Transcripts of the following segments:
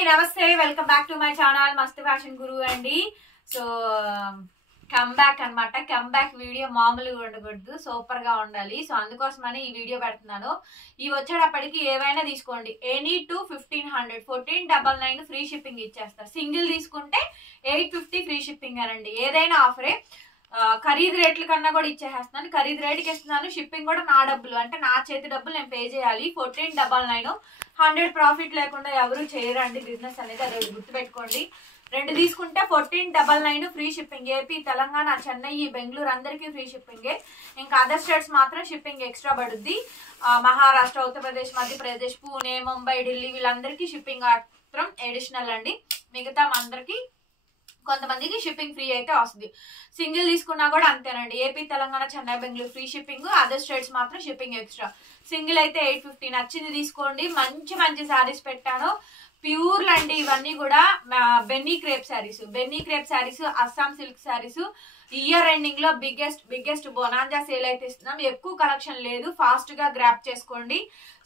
అండి నమస్తే welcome back to my channel మస్త్ ఫ్యాషన్ గురు అండి. సో కమ్ బ్యాక్ అన్నమాట. కమ్ బ్యాక్ వీడియో మామూలుగా ఉండకూడదు, సూపర్ గా ఉండాలి. సో అందుకోసమని ఈ వీడియో పెడుతున్నాను. ఇవి వచ్చేటప్పటికి ఏవైనా తీసుకోండి, ఎనీ టు 1500 1499 ఫ్రీ షిప్పింగ్ ఇచ్చేస్తారు. సింగిల్ తీసుకుంటే 850 ఫ్రీ షిప్పింగ్ అనండి. ఏదైనా ఆఫరే. ఖరీదు రేట్ల కన్నా కూడా ఇచ్చేస్తున్నాను. ఖరీదు రేటుకి ఇస్తున్నాను, షిప్పింగ్ కూడా నా డబ్బులు, అంటే నా చేతి డబ్బులు నేను పే చేయాలి. 1499 100 ప్రాఫిట్ లేకుండా ఎవరు చేయరండి బిజినెస్ అనేది, అది గుర్తుపెట్టుకోండి. రెండు తీసుకుంటే 1499 free shipping. AP, Telangana, Chennai, Bengaluru అందరికీ ఫ్రీ షిప్పింగే. ఇంకా అదర్ స్టేట్స్ మాత్రం షిప్పింగ్ ఎక్స్ట్రా పడుద్ది. మహారాష్ట్ర, ఉత్తరప్రదేశ్, మధ్యప్రదేశ్, పూణే, ముంబై, ఢిల్లీ వీళ్ళందరికీ షిప్పింగ్ మాత్రం ఎడిషనల్ అండి. మిగతా అందరికి కొంతమందికి షిప్పింగ్ ఫ్రీ అయితే వస్తుంది. సింగిల్ తీసుకున్నా కూడా అంతేనండి. AP, Telangana, Chennai, Bengaluru free shipping, other states మాత్రం షిప్పింగ్ ఎక్స్ట్రా. సింగిల్ అయితే 850. నచ్చింది తీసుకోండి. మంచి మంచి శారీస్ పెట్టాను, ప్యూర్ అండి. ఇవన్నీ కూడా Benny crepe saris, Benny crepe saris, Assam silk saris. Year ending లో బిగ్గెస్ట్ బొనాంజా సేల్ అయితే ఇస్తున్నాం. ఎక్కువ కలెక్షన్ లేదు, ఫాస్ట్ గా గ్రాప్ చేసుకోండి.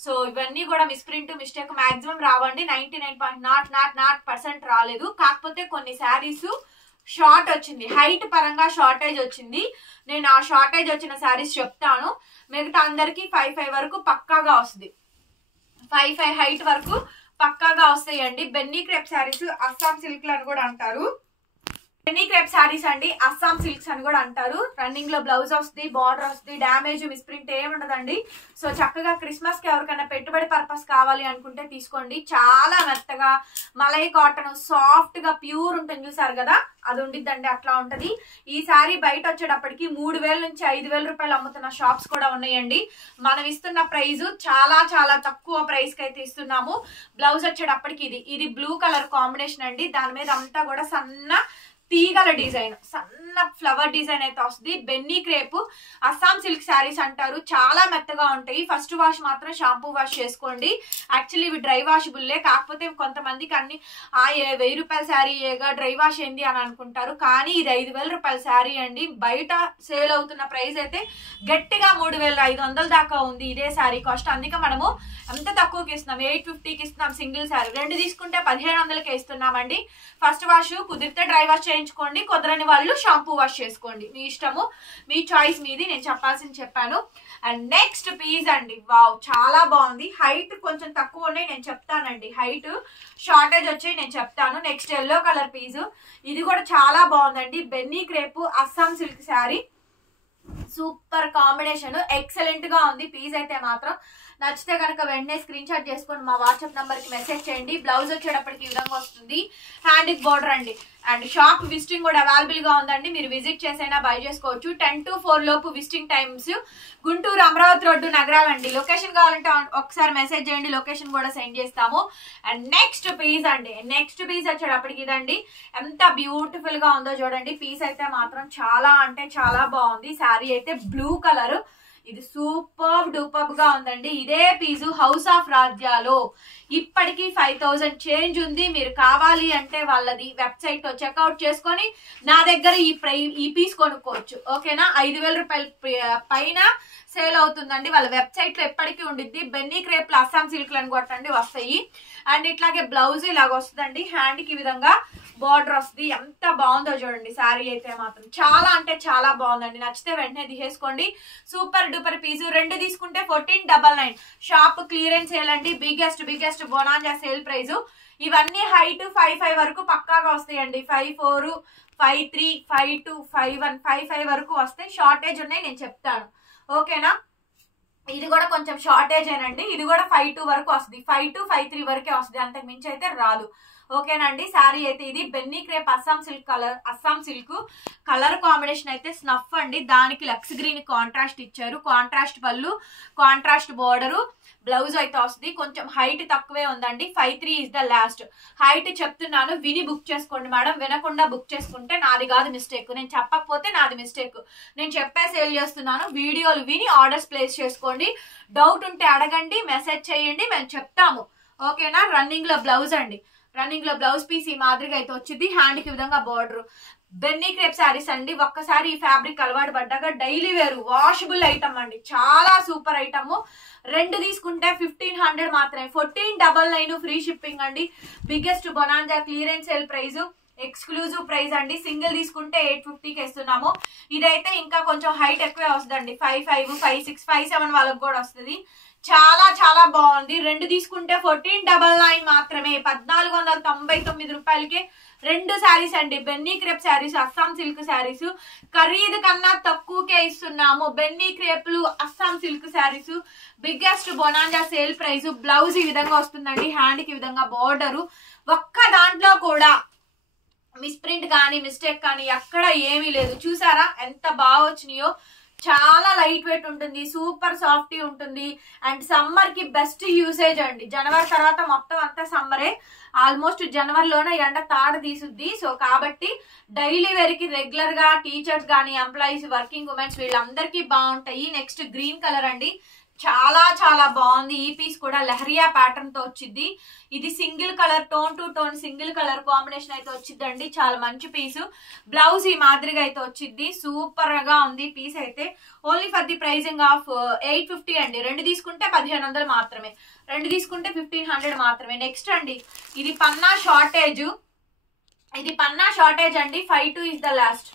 సో ఇవన్నీ కూడా మిస్ప్రింట్, మిస్టేక్ మాక్సిమం రావండి. 99.0% రాలేదు. కాకపోతే కొన్ని శారీస్ షార్ట్ వచ్చింది, హైట్ పరంగా షార్టేజ్ వచ్చింది. నేను ఆ షార్టేజ్ వచ్చిన శారీస్ చెప్తాను. మిగతా అందరికి 5'5" వరకు పక్కాగా వస్తుంది. 5'5" హైట్ వరకు పక్కాగా వస్తాయండి. Benny crepe saris, Assam silk అని కూడా అంటారు. బెన్నీ క్రేప్ శారీస్ అండి, అస్సాం సిల్క్స్ అని కూడా అంటారు. రన్నింగ్ లో బ్లౌజ్ వస్తుంది, బార్డర్ వస్తుంది, డ్యామేజ్ మిస్ప్రింట్ ఏముండదండి. సో చక్కగా క్రిస్మస్ కి ఎవరికైనా పెట్టుబడి పర్పస్ కావాలి అనుకుంటే తీసుకోండి. చాలా మెత్తగా మలై కాటన్, సాఫ్ట్ గా ప్యూర్ ఉంటుంది, చూసారు కదా, అది ఉండిద్దండి. అట్లా ఉంటది. ఈ శారీ బయట వచ్చేటప్పటికి 3000 నుంచి 5000 రూపాయలు అమ్ముతున్న షాప్స్ కూడా ఉన్నాయండి. మనం ఇస్తున్న ప్రైస్ చాలా చాలా తక్కువ ప్రైస్ కి అయితే ఇస్తున్నాము. బ్లౌజ్ వచ్చేటప్పటికి ఇది బ్లూ కలర్ కాంబినేషన్ అండి. దాని మీద అంతా కూడా సన్న తీగల డిజైన్, సన్న ఫ్లవర్ డిజైన్ అయితే వస్తుంది. Benny crepe Assam silk saris అంటారు. చాలా మెత్తగా ఉంటాయి. ఫస్ట్ వాష్ మాత్రం షాంపూ వాష్ చేసుకోండి. యాక్చువల్లీ ఇవి డ్రై వాషబుల్లే, కాకపోతే కొంతమందికి అన్ని 1000 రూపాయల శారీ ఏగా డ్రై వాష్ ఏంది అని అనుకుంటారు. కానీ ఇది 5000 రూపాయల శారీ అండి. బయట సేల్ అవుతున్న ప్రైస్ అయితే గట్టిగా 3500 దాకా ఉంది ఇదే శారీ కాస్ట్. అందుకే మనము ఎంత తక్కువకి ఇస్తున్నాం, 850కి ఇస్తున్నాం సింగిల్ శారీ. రెండు తీసుకుంటే 1500కే ఇస్తున్నామండి. ఫస్ట్ వాష్ కుదిరితే డ్రై వాష్ చేయించుకోండి, కుదరని వాళ్ళు షాంపూ వాష్ చేసుకోండి. మీ ఇష్టము, మీ చాయిస్ మీది. నేను చెప్పాల్సింది చెప్పాను. అండ్ నెక్స్ట్ పీస్ అండి, వావ్ చాలా బాగుంది. హైట్ కొంచెం తక్కువ ఉన్నాయి, నేను చెప్తానండి. హైట్ షార్టేజ్ వచ్చి నేను చెప్తాను. నెక్స్ట్ ఎల్లో కలర్ పీస్, ఇది కూడా చాలా బాగుందండి. Benny crepe Assam silk sari, super combination, excellent గా ఉంది. పీస్ అయితే మాత్రం నచ్చితే కనుక వెంటనే స్క్రీన్ షాట్ చేసుకొని మా వాట్సాప్ నంబర్ కి మెసేజ్ చేయండి. బ్లౌజ్ వచ్చేటప్పటికి ఈ విధంగా వస్తుంది. హ్యాండ్ బార్డర్ అండి. అండ్ షాప్ విజిటింగ్ కూడా అవైలబుల్ గా ఉందండి. మీరు విజిట్ చేసైనా బై చేసుకోవచ్చు. 10 to 4 లోపు visiting times. Guntur, Amaravati road, నగరాలండి. లొకేషన్ కావాలంటే ఒకసారి మెసేజ్ చేయండి, లొకేషన్ కూడా సెండ్ చేస్తాము. అండ్ నెక్స్ట్ పీస్ అండి, నెక్స్ట్ పీస్ వచ్చేటప్పటికి ఇదండి. ఎంత బ్యూటిఫుల్ గా ఉందో చూడండి. పీస్ అయితే మాత్రం చాలా అంటే చాలా బాగుంది. శారీ అయితే బ్లూ కలర్, ఇది సూపర్ డూపర్ గా ఉందండి. ఇదే పీసు హౌస్ ఆఫ్ రాజ్యాలో ఇప్పటికీ 5000 చేంజ్ ఉంది. మీరు కావాలి అంటే వాళ్ళది వెబ్సైట్ లో చెక్అవుట్ చేసుకొని నా దగ్గర ఈ పీస్ కొనుక్కోవచ్చు. ఓకేనా, 5000 రూపాయల పైన సేల్ అవుతుందండి. వాళ్ళ వెబ్సైట్ లో ఎప్పటికీ ఉండిద్ది. బెన్నీ క్రేప్ అస్సాం సిల్క్ అని కొట్టండి, వస్తాయి. అండ్ ఇట్లాగే బ్లౌజ్ ఇలాగ వస్తుందండి. హ్యాండ్ కి విధంగా బార్డర్ వస్తుంది. ఎంత బాగుందో చూడండి. శారీ అయితే మాత్రం చాలా అంటే చాలా బాగుందండి. నచ్చితే వెంటనే తీసేసుకోండి. Super duper piece. రెండు తీసుకుంటే 1499. షాప్ క్లియరెన్స్ సేల్ అండి. Biggest bonanza sale price. ఇవన్నీ హైట్ 5'5" వరకు పక్కాగా వస్తాయండి. 5'4", 5'3", 5'2", 5'1", 5'5" వరకు వస్తాయి. షార్టేజ్ ఉన్నాయి, నేను చెప్తాను. ఓకేనా, ఇది కూడా కొంచెం షార్టేజ్ ఏనండి. ఇది కూడా 5'2" వరకు వస్తుంది. 5'2", 5'3" వరకే వస్తుంది, అంతకు మించి అయితే రాదు. ఓకేనండి. శారీ అయితే ఇది Benny crepe Assam silk colour, Assam silk colour combination అయితే స్నఫ్ అండి. దానికి లక్స్ గ్రీన్ కాంట్రాస్ట్ ఇచ్చారు. కాంట్రాస్ట్ పళ్ళు, కాంట్రాస్ట్ బోర్డరు, బ్లౌజ్ అయితే వస్తుంది. కొంచెం హైట్ తక్కువే ఉందండి. 5'3" ఇస్ ద లాస్ట్ హైట్. చెప్తున్నాను, విని బుక్ చేసుకోండి మేడం. వినకుండా బుక్ చేసుకుంటే నాది కాదు మిస్టేక్, నేను చెప్పకపోతే నాది మిస్టేక్. నేను చెప్పే సేల్ చేస్తున్నాను. వీడియోలు విని ఆర్డర్స్ ప్లేస్ చేసుకోండి. డౌట్ ఉంటే అడగండి, మెసేజ్ చేయండి, మేము చెప్తాము. ఓకేనా. రన్నింగ్ లో బ్లౌజ్ అండి. రన్నింగ్ లో బ్లౌజ్ పీస్ ఈ మాదిరిగా అయితే వచ్చింది. హ్యాండ్ కి విధంగా బార్డర్. బెన్నీ క్రేప్ శారీస్ అండి. ఒక్కసారి ఈ ఫ్యాబ్రిక్ అలవాటు పడ్డాక డైలీ వేరు వాషబుల్ ఐటమ్ అండి, చాలా సూపర్ ఐటమ్. 2 తీసుకుంటే 1500 మాత్రమే, 1499 ఫ్రీ షిప్పింగ్ అండి. Biggest bonanza clearance sale price, exclusive price అండి. సింగిల్ తీసుకుంటే 850కి ఇస్తున్నాము. ఇదైతే ఇంకా కొంచెం హైట్ ఎక్కువే వస్తుందండి, 5'5", 5'6", 5'7" వాళ్ళకి కూడా వస్తుంది. చాలా చాలా బాగుంది. 2 తీసుకుంటే 1499 మాత్రమే, 1499 రూపాయలకి 2 శారీస్ అండి. Binny crepe saris, Assam silk saris, ఖరీదు కన్నా తక్కువకే ఇస్తున్నాము. బెన్నీ క్రేప్లు, Assam silk saris, biggest bonanza sale price. Blouse ఈ విధంగా వస్తుందండి, హ్యాండ్ కి ఈ విధంగా బోర్డరు. ఒక్క దాంట్లో కూడా మిస్ప్రింట్ కానీ మిస్టేక్ కానీ ఎక్కడ ఏమీ లేదు. చూసారా ఎంత బాగా వచ్చినాయో. చాలా లైట్ వెయిట్ ఉంటుంది, సూపర్ సాఫ్టీ ఉంటుంది. అండ్ సమ్మర్ కి బెస్ట్ యూసేజ్ అండి. జనవరి తర్వాత మొత్తం అంతా సమ్మరే, ఆల్మోస్ట్ జనవరిలోనే ఎండ తాడ తీసుద్ది. సో కాబట్టి డైలీ వేర్ కి రెగ్యులర్ గా టీచర్స్ కానీ ఎంప్లాయీస్, వర్కింగ్ ఉమెన్స్ వీళ్ళందరికీ బాగుంటాయి. నెక్స్ట్ గ్రీన్ కలర్ అండి, చాలా చాలా బాగుంది. ఈ పీస్ కూడా లహరియా ప్యాటర్న్ తో వచ్చింది. ఇది single colour, tone to tone single colour combination అయితే వచ్చిందండి. చాలా మంచి పీసు. బ్లౌజ్ ఈ మాదిరిగా అయితే వచ్చింది, సూపర్ గా ఉంది పీస్ అయితే. Only for the pricing of 850 అండి. 2 తీసుకుంటే 1500 మాత్రమే, 2 తీసుకుంటే 1500 మాత్రమే. నెక్స్ట్ అండి, ఇది పన్నా షార్టేజ్. ఇది పన్నా షార్టేజ్ అండి, 5'2" is the last.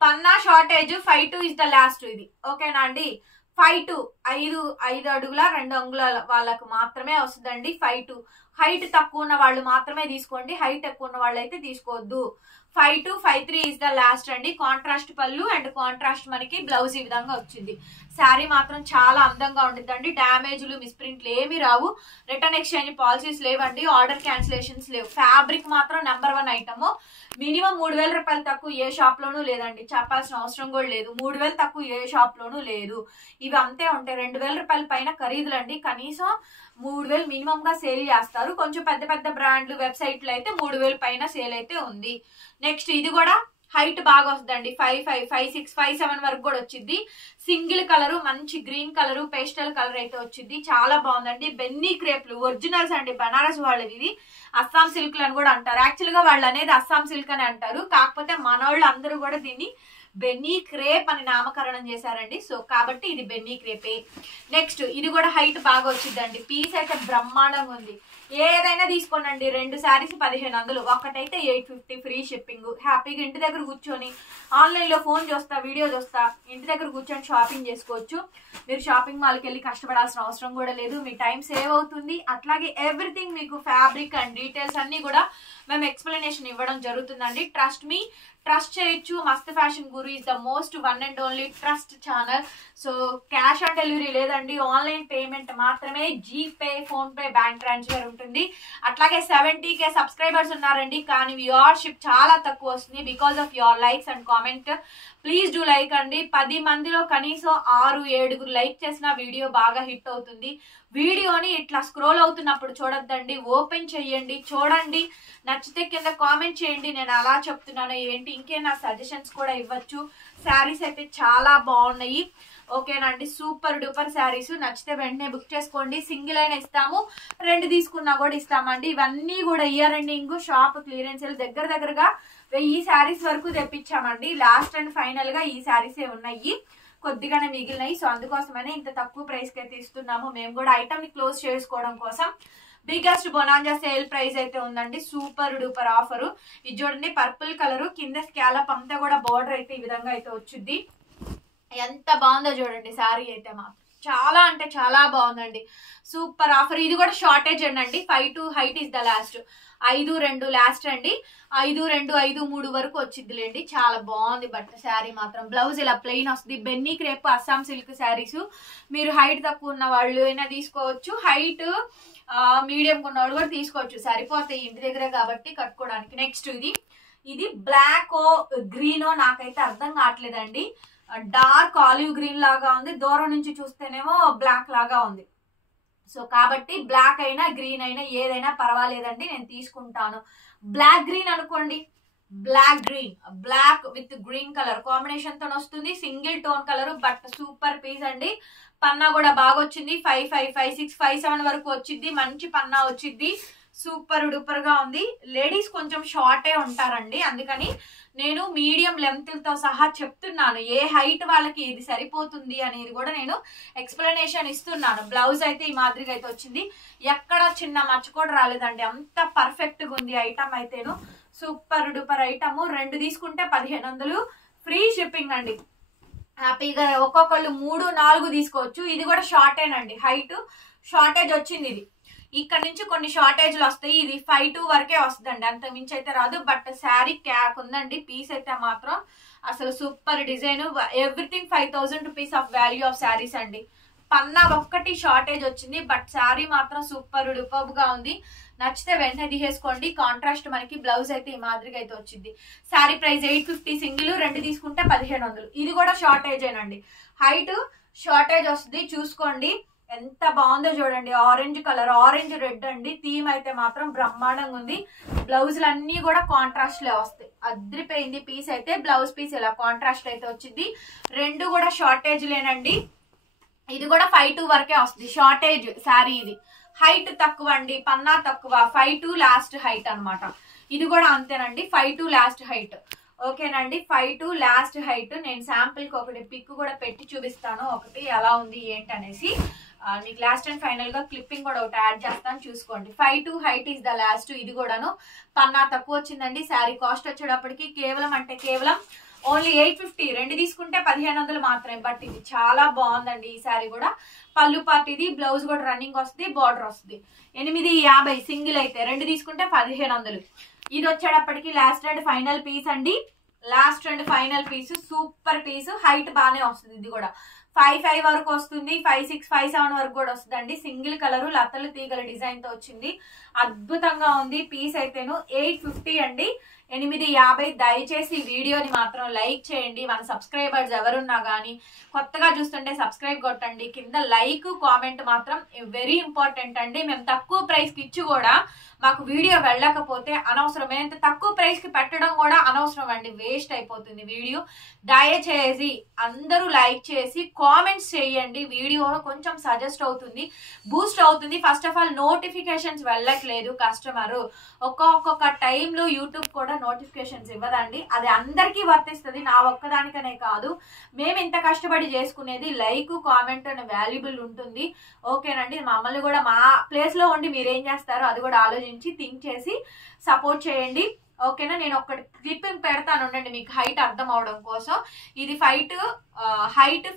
Panna shortage 5'2" is the last. ఇది ఓకేనా అండి. 5'2", 5 అడుగుల 2 అంగుళాల వాళ్ళకు మాత్రమే వస్తుందండి. 5'2", హైట్ తక్కువ ఉన్న వాళ్ళు మాత్రమే తీసుకోండి, హైట్ ఎక్కువ ఉన్న వాళ్ళు అయితే తీసుకోవద్దు. 5'2", 5'3" ఇస్ ద లాస్ట్ అండి. కాంట్రాస్ట్ పళ్ళు అండ్ కాంట్రాస్ట్ మనకి బ్లౌజ్ ఈ విధంగా వచ్చింది. శారీ మాత్రం చాలా అందంగా ఉండిద్దండి. డ్యామేజ్లు, మిస్ప్రింట్లు ఏమి రావు. రిటర్న్ ఎక్స్చేంజ్ పాలసీస్ లేవండి, ఆర్డర్ క్యాన్సిలేషన్స్ లేవు. ఫ్యాబ్రిక్ మాత్రం నెంబర్ 1 ఐటమ్. మినిమం 3000 రూపాయలు తక్కువ ఏ షాప్ లోనూ లేదండి, చెప్పాల్సిన అవసరం కూడా లేదు. 3000 తక్కువ ఏ షాప్ లోనూ లేదు. ఇవి అంతే ఉంటాయి. 2000 రూపాయల పైన ఖరీదులండి. కనీసం 3000 మినిమం గా సేల్ చేస్తారు. కొంచెం పెద్ద పెద్ద బ్రాండ్లు వెబ్సైట్లు అయితే 3000 పైన సేల్ అయితే ఉంది. నెక్స్ట్ ఇది కూడా హైట్ బాగా వస్తుందండి, 5'5", 5'6", 5'7" వరకు కూడా వచ్చింది. సింగిల్ కలరు, మంచి గ్రీన్ కలరు, పేస్టల్ కలర్ అయితే వచ్చింది. చాలా బాగుందండి. బెన్నీ క్రేప్లు ఒరిజినల్స్ అండి, బనారస్ వాళ్ళది. ఇది అస్సాం సిల్క్ అని కూడా అంటారు. యాక్చువల్ గా వాళ్ళు అనేది అస్సాం సిల్క్ అని అంటారు, కాకపోతే మనోళ్ళు అందరూ కూడా దీన్ని బెన్నీ క్రేప్ అని నామకరణం చేశారండి. సో కాబట్టి ఇది బెన్నీ క్రేపే. నెక్స్ట్ ఇది కూడా హైట్ బాగా వచ్చిందండి. పీస్ అయితే బ్రహ్మాండంగా ఉంది. ఏదైనా తీసుకోండి. 2 శారీస్ 1500, ఒకటైతే 850 ఫ్రీ షిప్పింగ్. హ్యాపీగా ఇంటి దగ్గర కూర్చొని ఆన్లైన్ లో ఫోన్ చూస్తా, వీడియో చూస్తా, ఇంటి దగ్గర కూర్చొని షాపింగ్ చేసుకోవచ్చు. మీరు షాపింగ్ మాల్కి వెళ్ళి కష్టపడాల్సిన అవసరం కూడా లేదు. మీ టైం సేవ్ అవుతుంది. అట్లాగే ఎవ్రీథింగ్ మీకు ఫ్యాబ్రిక్ అండ్ డీటెయిల్స్ అన్ని కూడా మేము ఎక్స్ప్లెనేషన్ ఇవ్వడం జరుగుతుందండి. ట్రస్ట్ మీ, ట్రస్ట్ చేయొచ్చు. మస్త్ fashion Guru is the most one and only trust channel. So cash on delivery లేదండి, ఆన్లైన్ పేమెంట్ మాత్రమే. GPay, phone pay, bank transfer ఉంటుంది. అట్లాగే 70K సబ్స్క్రైబర్స్ ఉన్నారండి, కానీ వ్యూవర్షిప్ చాలా తక్కువ వస్తుంది because of your likes and comment. Please do like అండి. 10 మందిలో కనీసం 6-7 లైక్ చేసిన వీడియో బాగా హిట్ అవుతుంది. వీడియోని ఇట్లా స్క్రోల్ అవుతున్నప్పుడు చూడొద్దండి, ఓపెన్ చెయ్యండి, చూడండి. నచ్చితే కింద కామెంట్ చేయండి, నేను అలా చెప్తున్నాను ఏంటి, ఇంకేనా సజెషన్స్ కూడా ఇవ్వచ్చు. శారీస్ అయితే చాలా బాగున్నాయి. ఓకేనండి, సూపర్ డూపర్ శారీస్. నచ్చితే వెంటనే బుక్ చేసుకోండి. సింగిల్ అయినా ఇస్తాము, 2 తీసుకున్నా కూడా ఇస్తామండి. ఇవన్నీ కూడా ఇయర్ ఎండింగ్ షాప్ క్లియరెన్స్ దగ్గరగా 1000 శారీస్ వరకు తెప్పించామండి. లాస్ట్ అండ్ ఫైనల్ గా ఈ శారీసే ఉన్నాయి, కొద్దిగానే మిగిలినాయి. సో అందుకోసమనే ఇంత తక్కువ ప్రైస్ కి అయితే ఇస్తున్నాము. మేము కూడా ఐటమ్ ని క్లోజ్ చేసుకోవడం కోసం. బిగ్గెస్ట్ బొనాంజా సేల్ ప్రైస్ అయితే ఉందండి, సూపర్ డూపర్ ఆఫర్. ఇది చూడండి, పర్పుల్ కలర్, కింద స్కాలప్ అంతా కూడా బోర్డర్ అయితే ఈ విధంగా అయితే వచ్చింది. ఎంత బాగుందో చూడండి శారీ అయితే మాత్రం చాలా అంటే చాలా బాగుందండి. Super offer. ఇది కూడా షార్టేజ్ అండి. 5'2" height is the last. 5'2" last అండి. 5'2", 5'3" వరకు వచ్చిద్దిలేండి. చాలా బాగుంది బట్ శారీ మాత్రం. బ్లౌజ్ ఇలా ప్లెయిన్ వస్తుంది. Benny crepe Assam silk saris. మీరు హైట్ తక్కువ ఉన్న వాళ్ళు అయినా తీసుకోవచ్చు, హైట్ మీడియం ఉన్నవాళ్ళు కూడా తీసుకోవచ్చు. సరిపోతాయి ఇంటి దగ్గర కాబట్టి కట్టుకోవడానికి. నెక్స్ట్ ఇది బ్లాక్ గ్రీనో నాకైతే అర్థం కావట్లేదండి. డార్క్ ఆలివ్ గ్రీన్ లాగా ఉంది, దూరం నుంచి చూస్తేనేమో బ్లాక్ లాగా ఉంది. సో కాబట్టి బ్లాక్ అయినా గ్రీన్ అయినా ఏదైనా పర్వాలేదండి, నేను తీసుకుంటాను. బ్లాక్ గ్రీన్ అనుకోండి, black green, black with green colour combination తో వస్తుంది. Single tone colour but super piece అండి. పన్నా కూడా బాగా వచ్చింది. 5'5", 5'6", 5'7" వరకు వచ్చింది. మంచి పన్నా వచ్చింది. సూపర్ డూపర్ గా ఉంది. లేడీస్ కొంచెం షార్టే ఉంటారండి, అందుకని నేను మీడియం లెంత్ తో సహా చెప్తున్నాను. ఏ హైట్ వాళ్ళకి ఇది సరిపోతుంది అనేది కూడా నేను ఎక్స్ప్లెనేషన్ ఇస్తున్నాను. బ్లౌజ్ అయితే ఈ మాదిరిగా అయితే వచ్చింది, ఎక్కడ చిన్న మచ్చ కూడా రాలేదండి, అంత పర్ఫెక్ట్ గా ఉంది ఐటమ్ అయితేను. Super duper item. 2 తీసుకుంటే 1500 ఫ్రీ షిప్పింగ్ అండి. హ్యాపీగా ఒక్కొక్కళ్ళు 3, 4 తీసుకోవచ్చు. ఇది కూడా షార్టేనండి, హైట్ షార్టేజ్ వచ్చింది. ఇది ఇక్కడ నుంచి కొన్ని షార్టేజ్లు వస్తాయి, ఇది 5'2" వరకే వస్తుందండి, అంత మించి అయితే రాదు. బట్ శారీ క్యాక్ ఉందండి, పీస్ అయితే మాత్రం అసలు super design. Everything 5000 rupees of value of saris అండి. పన్నా ఒక్కటి షార్టేజ్ వచ్చింది, బట్ శారీ మాత్రం సూపర్ డూపర్ గా ఉంది. నచ్చితే వెంటనే తీసేసుకోండి. కాంట్రాస్ట్ మనకి బ్లౌజ్ అయితే ఈ మాదిరిగా అయితే వచ్చింది. శారీ ప్రైస్ 850 సింగిల్, 2 తీసుకుంటే 1500. ఇది కూడా షార్టేజ్ ఏనండి, హైట్ షార్టేజ్ వస్తుంది. చూసుకోండి ఎంత బాగుందో చూడండి. ఆరెంజ్ కలర్, ఆరెంజ్ రెడ్ అండి. థీమ్ అయితే మాత్రం బ్రహ్మాండంగా ఉంది. బ్లౌజులు అన్ని కూడా కాంట్రాస్ట్ లో వస్తాయి, అద్రిపోయింది పీస్ అయితే. బ్లౌజ్ పీస్ ఇలా కాంట్రాస్ట్ అయితే వచ్చింది. 2 కూడా షార్టేజ్ లేనండి. ఇది కూడా 5'2" వరకే వస్తుంది షార్టేజ్ శారీ. ఇది హైట్ తక్కువ అండి, పన్నా తక్కువ, 5'2" లాస్ట్ హైట్ అనమాట. ఇది కూడా అంతేనండి, 5'2" లాస్ట్ హైట్. ఓకేనండి, 5'2" లాస్ట్ హైట్. నేను శాంపుల్ కి ఒకటి పిక్ కూడా పెట్టి చూపిస్తాను, ఒకటి ఎలా ఉంది ఏంటి అనేసి. మీకు లాస్ట్ అండ్ ఫైనల్ గా క్లిప్పింగ్ కూడా ఒకటి యాడ్ చేస్తాను, చూసుకోండి. 5'2" హైట్ ఇస్ ద లాస్ట్. ఇది కూడాను పన్నా తక్కువ వచ్చిందండి. శారీ కాస్ట్ వచ్చేటప్పటికి కేవలం అంటే కేవలం ఓన్లీ 850. 2 తీసుకుంటే 1500 మాత్రమే. బట్ ఇది చాలా బాగుందండి ఈ శారీ కూడా. పళ్ళు పార్ట్ ఇది, బ్లౌజ్ కూడా రన్నింగ్ వస్తుంది, బార్డర్ వస్తుంది. 850 సింగిల్ అయితే, 2 తీసుకుంటే 1500. ఇది వచ్చేటప్పటికి లాస్ట్ అండ్ ఫైనల్ పీస్ అండి. Last and final piece, super piece. Height బాగానే వస్తుంది. ఇది కూడా 5'5" వరకు వస్తుంది, 5'6", 5'7" వరకు కూడా వస్తుందండి. సింగిల్ కలర్ లతలు తీగల డిజైన్ తో వచ్చింది, అద్భుతంగా ఉంది. పీస్ అయితేను 850 అండి, 850. దయచేసి వీడియోని మాత్రం లైక్ చేయండి. మన సబ్స్క్రైబర్స్ ఎవరున్నా కానీ కొత్తగా చూస్తుంటే సబ్స్క్రైబ్ కొట్టండి. కింద లైక్ కామెంట్ మాత్రం వెరీ ఇంపార్టెంట్ అండి. మేము తక్కువ ప్రైస్ కి ఇచ్చి కూడా మాకు వీడియో వెళ్ళకపోతే అనవసరం, ఎంత తక్కువ ప్రైస్ కి పెట్టడం కూడా అనవసరం అండి, వేస్ట్ అయిపోతుంది వీడియో. దయచేసి అందరూ లైక్ చేసి కామెంట్స్ చేయండి, వీడియో కొంచెం సజెస్ట్ అవుతుంది, బూస్ట్ అవుతుంది. ఫస్ట్ ఆఫ్ ఆల్ నోటిఫికేషన్స్ వెళ్ళట్లేదు కస్టమర్, ఒక్కొక్క టైంలో యూట్యూబ్ కూడా నోటిఫికేషన్స్ ఇవ్వదండి. అది అందరికీ వర్తిస్తుంది, నా ఒక్కదానికనే కాదు. మేము ఇంత కష్టపడి చేసుకునేది లైక్ కామెంట్ అనే వాల్యుబుల్ ఉంటుంది. ఓకేనండి, మమ్మల్ని కూడా మా ప్లేస్ లో ఉండి మీరేం చేస్తారో అది కూడా ఆలోచించి థింక్ చేసి సపోర్ట్ చేయండి. ఓకేనా, నేను ఒకటి క్లిప్పింగ్ పెడతాను ఉండండి మీకు హైట్ అర్థం అవడం కోసం. ఇది హైట్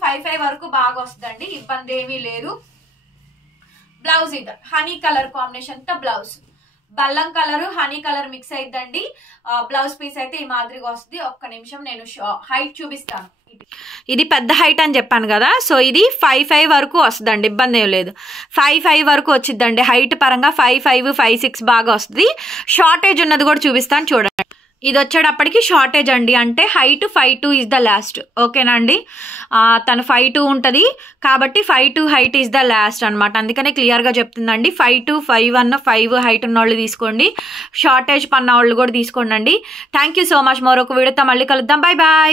5'5" వరకు బాగా వస్తుందండి, ఇబ్బంది ఏమీ లేదు. బ్లౌజ్ ఇది హనీ కలర్ కాంబినేషన్ తో బ్లౌజ్, బల్లం కలర్ హనీ కలర్ మిక్స్ అయిద్దండి. బ్లౌజ్ పీస్ అయితే ఈ మాదిరిగా వస్తుంది. ఒక్క నిమిషం నేను హైట్ చూపిస్తాను. ఇది పెద్ద హైట్ అని చెప్పాను కదా, సో ఇది 5'5" వరకు వస్తుందండి, ఇబ్బంది ఏం లేదు. 5'5" వరకు వచ్చిందండి హైట్ పరంగా. 5'5", 5'6" బాగా వస్తుంది. షార్టేజ్ ఉన్నది కూడా చూపిస్తాను చూడండి. ఇది వచ్చేటప్పటికి షార్టేజ్ అండి, అంటే హైట్ 5'2" ఇస్ ద లాస్ట్. ఓకేనా అండి, తను 5'2" ఉంటుంది కాబట్టి 5'2" హైట్ ఇస్ ద లాస్ట్ అనమాట. అందుకనే క్లియర్గా చెప్తుందండి. 5'2", 5'1", 5 హైట్ ఉన్న వాళ్ళు తీసుకోండి, షార్టేజ్ పన్న వాళ్ళు కూడా తీసుకోండి అండి. Thank you so much. మరొక వీడియోతో మళ్ళీ కలుద్దాం. Bye bye.